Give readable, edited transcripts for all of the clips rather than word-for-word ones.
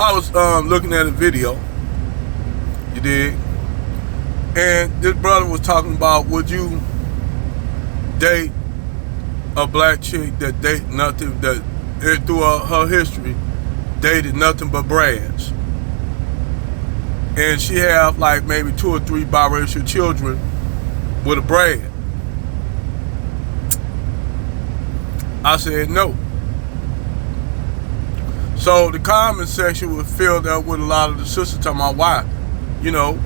I was looking at a video, you dig, and this brother was talking about, would you date a black chick that date nothing, that through her history dated nothing but Brads, and she have like maybe 2 or 3 biracial children with a Brad? I said no. So the comment section was filled up with a lot of the sisters talking about why. You know,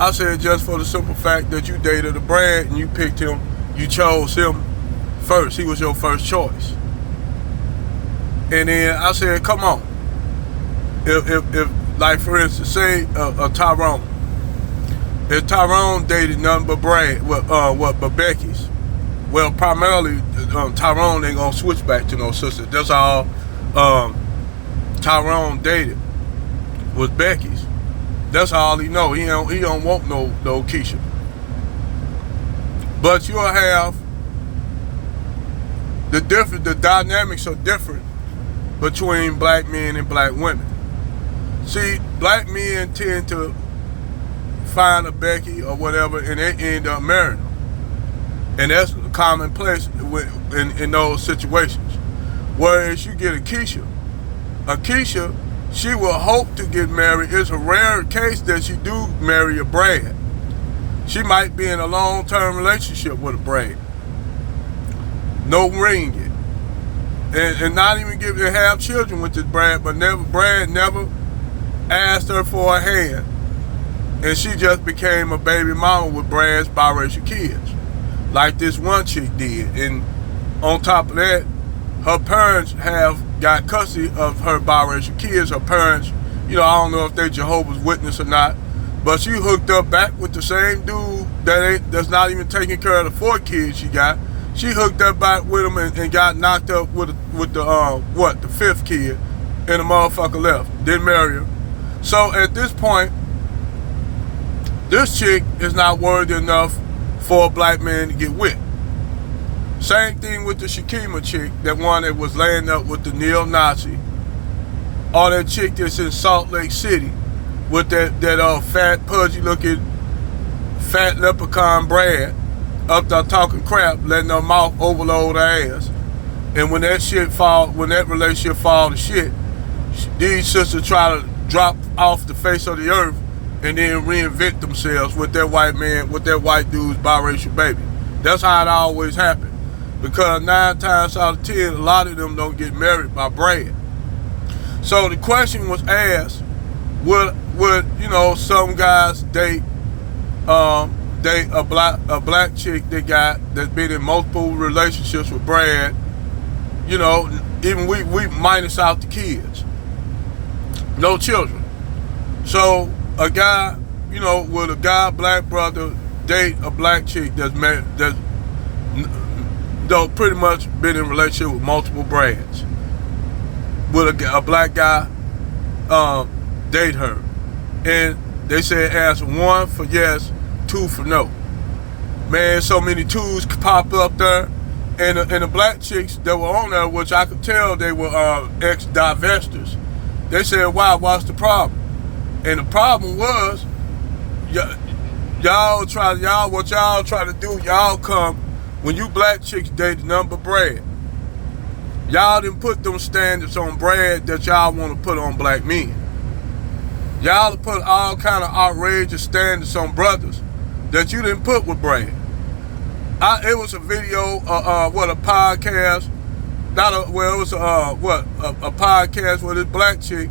I said just for the simple fact that you dated a Brad and you picked him, you chose him first. He was your first choice. And then I said, come on. If like for instance, say a Tyrone. If Tyrone dated nothing but Brad, but Becky's. Well, primarily Tyrone ain't gonna switch back to no sisters. That's all Tyrone dated was Becky's. That's all he know. He don't want no Keisha. But you'll have the dynamics are different between black men and black women. See, black men tend to find a Becky or whatever and they end up marrying them. And that's commonplace in those situations. Whereas you get a Keisha, she will hope to get married. It's a rare case that she do marry a Brad. She might be in a long-term relationship with a Brad. No ring yet. And not even have children with this Brad, but Brad never asked her for a hand. And she just became a baby mama with Brad's biracial kids, like this one chick did. And on top of that, her parents have got custody of her biracial kids. Her parents, I don't know if they Jehovah's Witness or not, but she hooked up back with the same dude that's not even taking care of the 4 kids she got. She hooked up back with him and got knocked up with the 5th kid, and the motherfucker left. Didn't marry her. So at this point, this chick is not worthy enough for a black man to get with. Same thing with the Shakima chick, that one that was laying up with the neo-Nazi, or that chick that's in Salt Lake City with that fat, pudgy-looking, fat leprechaun Brad up there talking crap, letting her mouth overload her ass. And when that relationship fall to shit, these sisters try to drop off the face of the earth and then reinvent themselves with that white man, with that white dude's biracial baby. That's how it always happens. Because 9 times out of 10, a lot of them don't get married by Brad. So the question was asked, would some guys date a black chick that's been in multiple relationships with Brad? Even we minus out the kids. No children. So a guy, would a guy, black brother, date a black chick that's married, that's pretty much been in a relationship with multiple Brads? Would a black guy date her? And they said answer 1 for yes, 2 for no. Man, so many 2s pop up there. And the black chicks that were on there, which I could tell they were ex-divestors, they said, wow, what's the problem? And the problem was, what y'all try to do, y'all come, when you black chicks dated nothing but Brad, y'all didn't put them standards on Brad that y'all want to put on black men. Y'all put all kind of outrageous standards on brothers that you didn't put with Brad. It was a video, a podcast, it was a podcast with this black chick.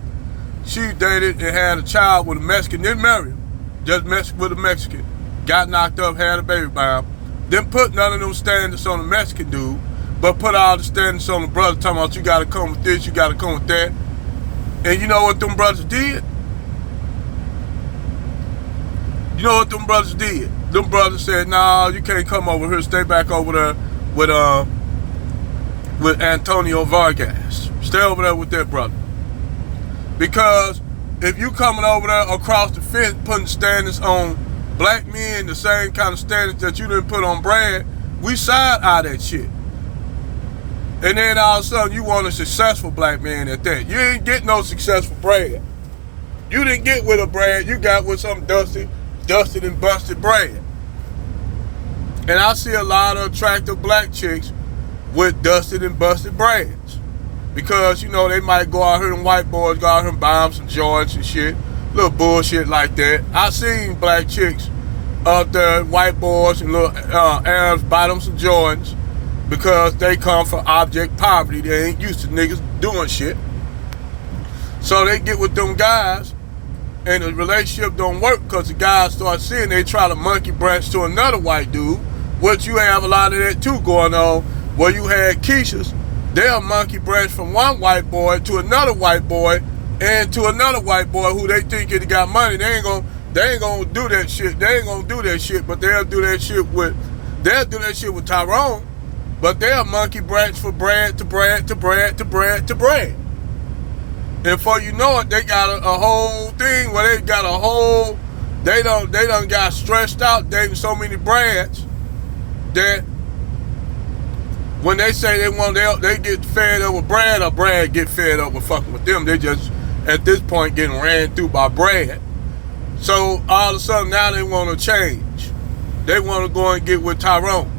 She dated and had a child with a Mexican, didn't marry him, just messed with a Mexican, got knocked up, had a baby by him. Didn't put none of them standards on the Mexican dude, but put all the standards on the brother, talking about you gotta come with this, you gotta come with that. And you know what them brothers did? Them brothers said, nah, you can't come over here, stay back over there with Antonio Vargas. Stay over there with that brother. Because if you coming over there across the fence putting standards on black men, the same kind of standards that you didn't put on Brad, we side eye that shit. And then all of a sudden you want a successful black man at that. You ain't getting no successful Brad. You didn't get with a Brad, you got with some dusted and busted Brad. And I see a lot of attractive black chicks with dusted and busted Brads. Because, you know, they might go out here and white boys go out here and buy them some joints and shit. Little bullshit like that. I seen black chicks out there, white boys and little Arabs buy them some joints because they come from object poverty. They ain't used to niggas doing shit. So they get with them guys and the relationship don't work because the guys start seeing they try to monkey branch to another white dude, which you have a lot of that too going on, where you had Keishas, they'll monkey branch from one white boy to another white boy and to another white boy who they think it got money. They ain't gonna do that shit. They ain't gonna do that shit, but they'll do that shit with Tyrone, but they'll monkey branch for Brad to Brad to Brad to Brad to Brad. And before you know it, they got a whole thing where they done got stressed out dating so many Brads that when they say they get fed up with Brad or Brad get fed up with fucking with them, they just at this point getting ran through by Brad. So all of a sudden now they want to change. They want to go and get with Tyrone.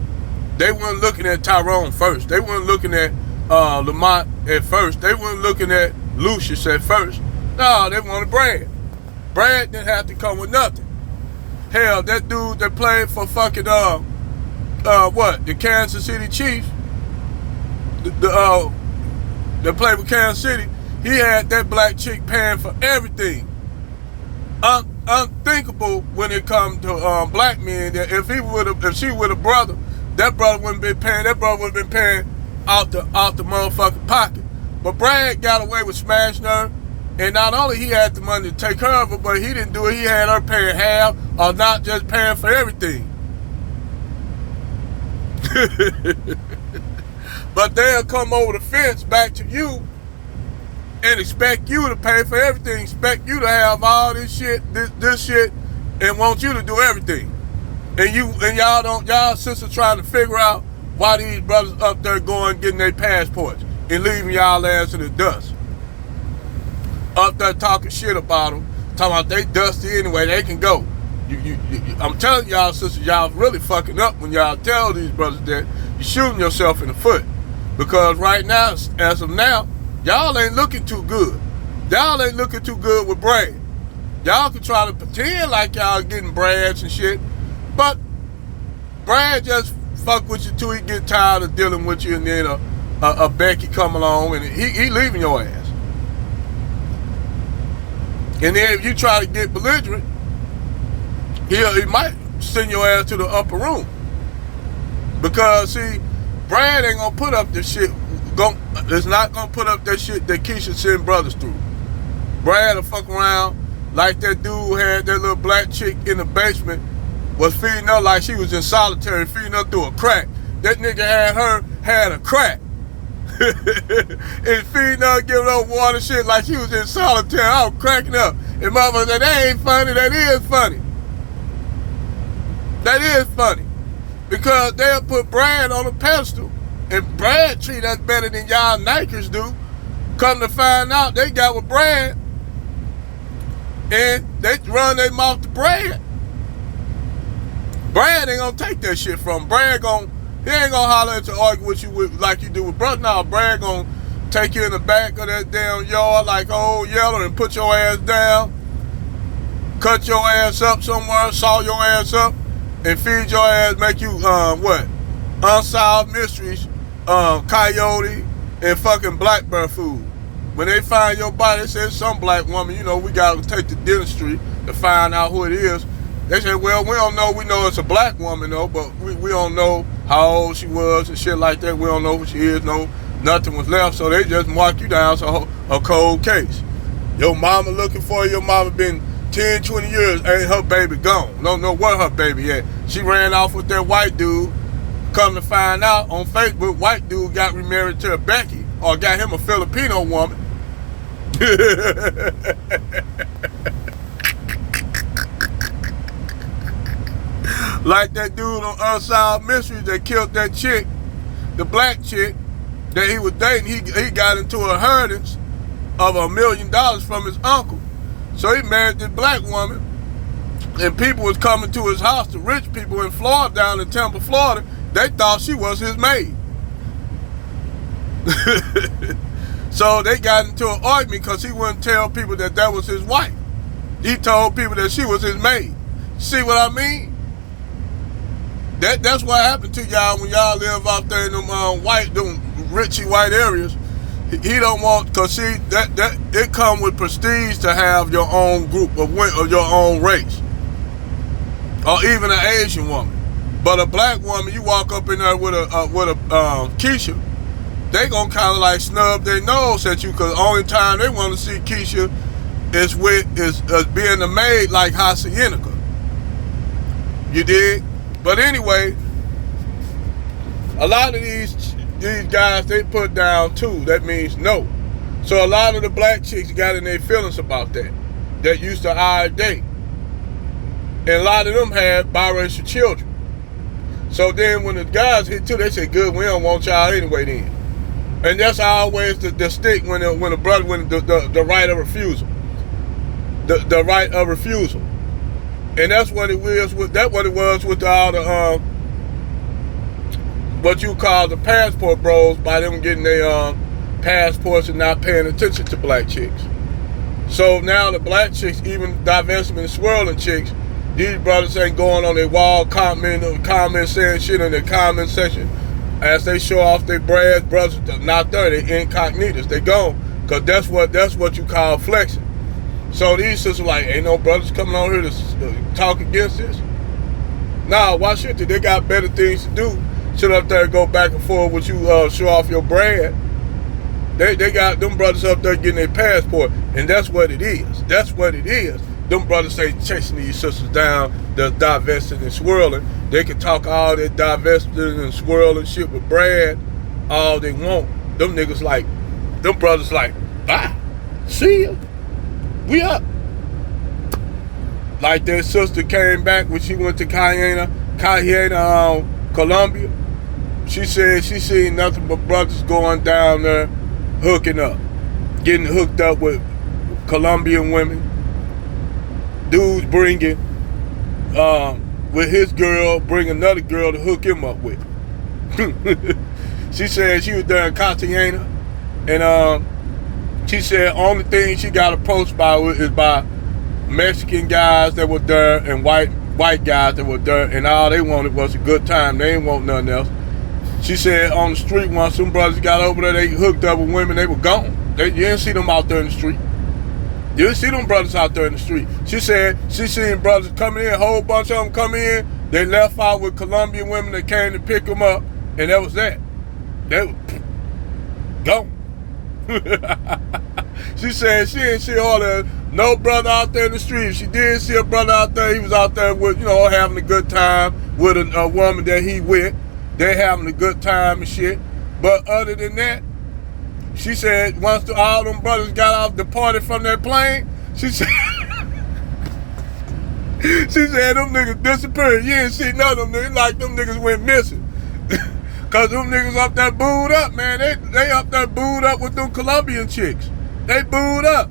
They weren't looking at Tyrone first. They weren't looking at Lamont at first. They weren't looking at Lucius at first. No, they wanted Brad. Brad didn't have to come with nothing. Hell, that dude that played for fucking the Kansas City Chiefs, that played with Kansas City, he had that black chick paying for everything. Unthinkable when it comes to black men that if she would a brother, that brother wouldn't been paying. That brother would have been paying out the motherfucking pocket. But Brad got away with smashing her, and not only he had the money to take care of her, but he didn't do it. He had her paying half, or not just paying for everything. But they'll come over the fence back to you and expect you to pay for everything, expect you to have all this shit, this shit, and want you to do everything. And y'all sisters trying to figure out why these brothers up there going getting their passports and leaving y'all ass in the dust. Up there talking shit about them, talking about they dusty anyway, they can go. I'm telling y'all sisters, y'all really fucking up when y'all tell these brothers that you're shooting yourself in the foot. Because right now, as of now, y'all ain't looking too good. Y'all ain't looking too good with Brad. Y'all can try to pretend like y'all getting Brads and shit, but Brad just fuck with you till he get tired of dealing with you, and then a Becky come along and he leaving your ass. And then if you try to get belligerent, he might send your ass to the upper room. Because see, Brad ain't gonna put up this shit. It's not gonna put up that shit that Keisha send brothers through. Brad will fuck around like that dude had that little black chick in the basement, was feeding her like she was in solitary, feeding her through a crack. That nigga had a crack. And feeding her, giving her water shit like she was in solitary. I was cracking up. And mama said, that ain't funny, that is funny. That is funny. Because they'll put Brad on a pedestal. And Brad treat us better than y'all Nikers do. Come to find out, they got with Brad. And they run their mouth to Brad. Brad ain't gonna take that shit from him. He ain't gonna holler at you, argue with you like you do with brother. Now Brad gonna take you in the back of that damn yard like old Yeller and put your ass down, cut your ass up somewhere, saw your ass up, and feed your ass, make you unsolved mysteries, coyote and fucking blackbird food. When they find your body, they say some black woman, we gotta take the dentistry to find out who it is. They say, well, we don't know. We know it's a black woman, though, but we don't know how old she was and shit like that. We don't know who she is. No, nothing was left. So they just mark you down as a cold case. Your mama looking for you. Your mama been 10, 20 years. Ain't her baby gone. Don't know where her baby at. She ran off with that white dude. Come to find out on Facebook, white dude got remarried to a Becky or got him a Filipino woman. Like that dude on Unsolved Mysteries that killed that chick, the black chick that he was dating. He got into a inheritance of $1 million from his uncle. So he married this black woman, and people was coming to his house, the rich people in Florida, down in Tampa, Florida, they thought she was his maid. So they got into an argument because he wouldn't tell people that that was his wife. He told people that she was his maid. See what I mean? That's what happened to y'all when y'all live out there in them them richy white areas. He don't want, cause see that it come with prestige to have your own group of women or your own race, or even an Asian woman. But a black woman, you walk up in there with a Keisha, they gonna kind of like snub their nose at you, cause the only time they want to see Keisha is being the maid like Hacienda. You dig? But anyway, a lot of these guys, they put down two. That means no. So a lot of the black chicks got in their feelings about that used to our date. And a lot of them had biracial children. So then when the guys hit too, they say, good, we don't want y'all anyway then. And that's always the stick when the brother, when the right of refusal. The right of refusal. And that's what it was with all the what you call the passport bros, by them getting their passports and not paying attention to black chicks. So now the black chicks, even divestment and swirling chicks, these brothers ain't going on their wall comment saying shit in their comment section as they show off their brass. Brothers not there, they incognitas, they gone, cause that's what you call flexing. So these sisters like, ain't no brothers coming on here to talk against this. Nah, why should they? They got better things to do. Sit up there and go back and forth with you, show off your bread. They got them brothers up there getting their passport, and that's what it is. That's what it is. Them brothers ain't chasing these sisters down, that's divesting and swirling. They can talk all that divesting and swirling shit with Brad all they want. Them niggas like, them brothers like, bye, see ya, we up. Like their sister came back when she went to Cayena, Colombia. She said she seen nothing but brothers going down there, hooking up, getting hooked up with Colombian women. Dudes bringing, with his girl, bring another girl to hook him up with. She said she was there in Cartagena, and she said only thing she got approached by is by Mexican guys that were there and white guys that were there, and all they wanted was a good time. They didn't want nothing else. She said on the street once some brothers got over there, they hooked up with women, they were gone. You didn't see them out there in the street. You didn't see them brothers out there in the street. She said she seen brothers coming in, a whole bunch of them come in, they left out with Colombian women that came to pick them up, and that was that. They were gone. She said she didn't see no brother out there in the street. She did see a brother out there, he was out there with, having a good time with a woman that he with. They having a good time and shit. But other than that, she said once all them brothers got off, departed from that plane, she said them niggas disappeared. You didn't see none of them niggas, like them niggas went missing. Cause them niggas up there booed up, man. They up there booed up with them Colombian chicks. They booed up.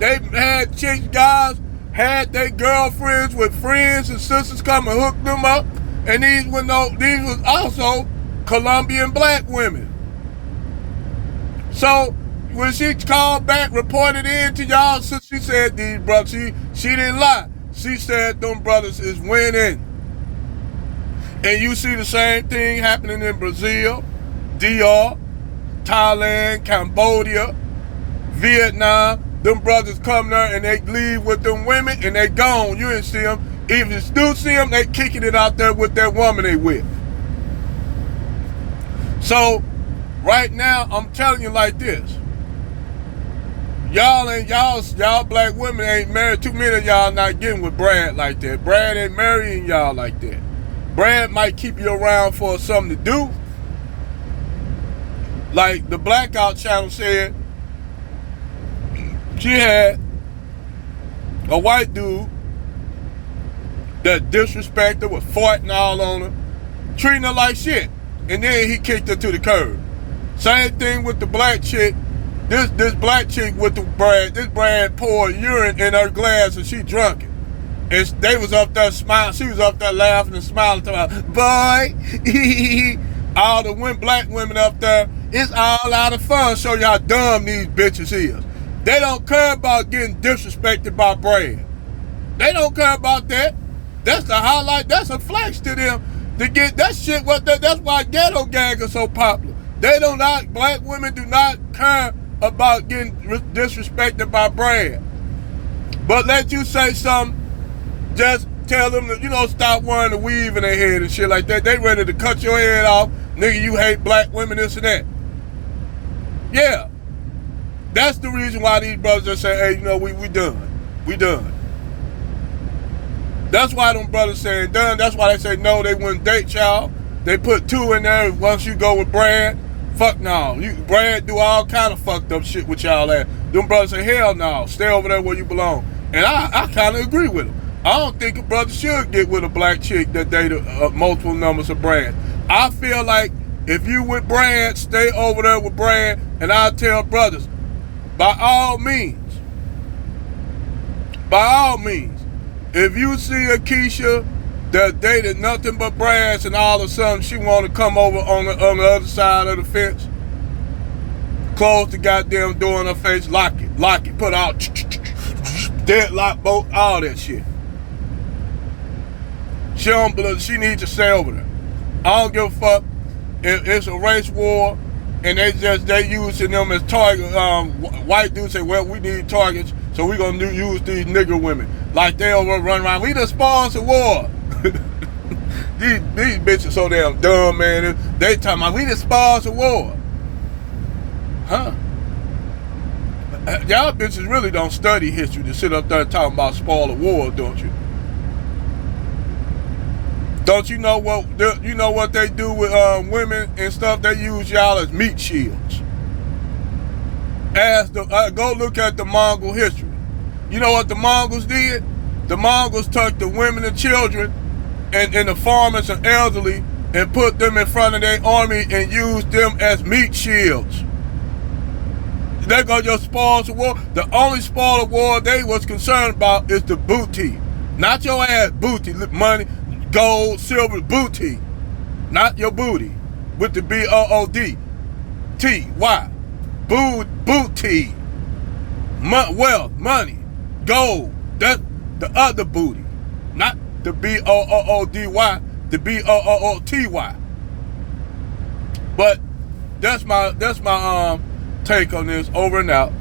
They had chicks, guys, had their girlfriends with friends and sisters come and hook them up. And these was also Colombian black women. So when she called back, reported in to y'all, she said these brothers, she didn't lie. She said them brothers is winning. And you see the same thing happening in Brazil, DR, Thailand, Cambodia, Vietnam. Them brothers come there and they leave with them women and they gone. You didn't see them. Even if you do see them, they kicking it out there with that woman they with. So, right now, I'm telling you like this. Y'all black women ain't married. Too many of y'all not getting with Brad like that. Brad ain't marrying y'all like that. Brad might keep you around for something to do. Like the Blackout Channel said, she had a white dude that disrespected her, was farting all on her, treating her like shit. And then he kicked her to the curb. Same thing with the black chick this black chick with the brand, this brand poured urine in her glass and she drunk it. And they was up there smiling. She was up there laughing and smiling. Talking about, boy, all the black women up there, it's all out of fun. Show you how dumb these bitches is. They don't care about getting disrespected by Brad. They don't care about that. That's the highlight. That's a flex to them to get that shit. That's why ghetto gang is so popular. Black women do not care about getting disrespected by Brad. But let you say something, just tell them to, stop wearing the weave in their head and shit like that. They ready to cut your head off. Nigga, you hate black women, this and that. Yeah. That's the reason why these brothers just say, hey, we done. We done. That's why them brothers saying done. That's why they say no, they wouldn't date y'all. They put 2 in there once you go with Brad. Fuck no. Brad do all kind of fucked up shit with y'all at. Them brothers say, hell no, stay over there where you belong. And I kind of agree with them. I don't think a brother should get with a black chick that dated multiple numbers of Brad. I feel like if you with Brad, stay over there with Brad, and I tell brothers, by all means, if you see a Keisha that dated nothing but Brads and all of a sudden she want to come over on the other side of the fence, close the goddamn door in her face, lock it, put out, deadlock bolt, all that shit. She needs to stay over there. I don't give a fuck if it's a race war and they using them as target. White dudes say, well, we need targets, so we gonna use these nigger women. Like they over run around, we the sponsor war. these bitches so damn dumb, man. They talking about we the sponsor war. Huh? Y'all bitches really don't study history to sit up there talking about spoiler war, don't you? Don't you know what they do with women and stuff? They use y'all as meat shields. Go look at the Mongol history. You know what the Mongols did? The Mongols took the women and children and the farmers and elderly and put them in front of their army and used them as meat shields. They go your spoils of war. The only spoil of war they was concerned about is the booty. Not your ass booty, money, gold, silver, booty. Not your booty. With the B-O-O-D. T-Y. Booty. Wealth, money, gold. That's the other booty. Not the B-O-O-O-D-Y. The B-O-O-O-T-Y. But that's my take on this. Over and out.